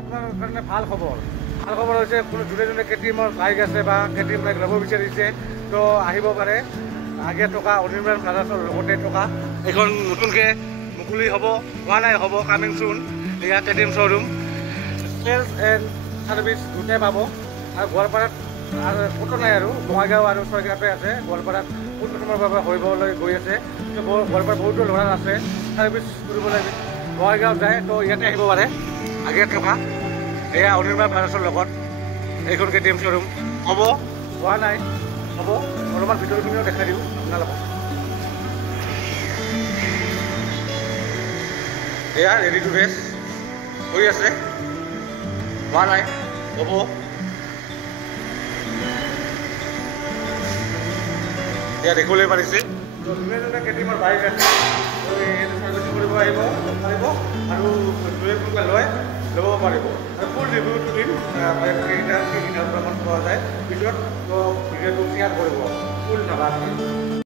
আপোনাৰ কাৰণে ভাল খবৰ হৈছে কোনো যোনে যোনে কেটিএমৰ বাইক আছে বা কেটিএম বাইক ল'ব বিচাৰিছে তো আহিব পাৰে। আগে থকা অনিৰ্বাণ ব্ৰাদাৰ্ছৰ লগতে থকা এইখন নতুনকৈ মুকলি হোৱা নাই হ'ব কামিং চুন। এয়া KTM showroom sales and service দুটাই পাব। আৰু গোৱালপাৰাত আৰু ক'তো নাই আৰু বঙাইগাঁও আৰু ছয়গাঁৱতে আছে। গোৱালপাৰাত পোনপ্ৰথমৰ বাবে কৰিবলৈ গৈ আছে। গোৱালপাৰাত বহুতো ল'ৰা আছে ছাৰ্ভিচ কৰিবলৈ বঙাইগাঁও যায়, তো ইয়াতে আহিব পাৰে। আগে থকা এয়া অনিৰ্বাণ ব্ৰাদাৰ্ছৰ লগত এইখন কেটিএম শ্ব'ৰুম হ'ব হোৱা নাই হ'ব। অলপমান ভিতৰখিনিও দেখাই দিওঁ আপোনালোকক। এয়া ৰেডি টু ৰেচ হৈ আছে, হোৱা নাই হ'ব। এয়া দেখিবলৈ পাৰিছে যোনে যোনে কেটিএমৰ বাইক আছে ছাৰ্ভিচিং কৰিব আহিব পাৰিব আৰু যোনে কোনোবাই ল'ব পাৰিব। আৰু ফুল ৰিভিউটো দিম কেইটা পোৱা যায় পিছত ভিডিঅ'টো শ্বেয়াৰ কৰিব ফুল নালাগে।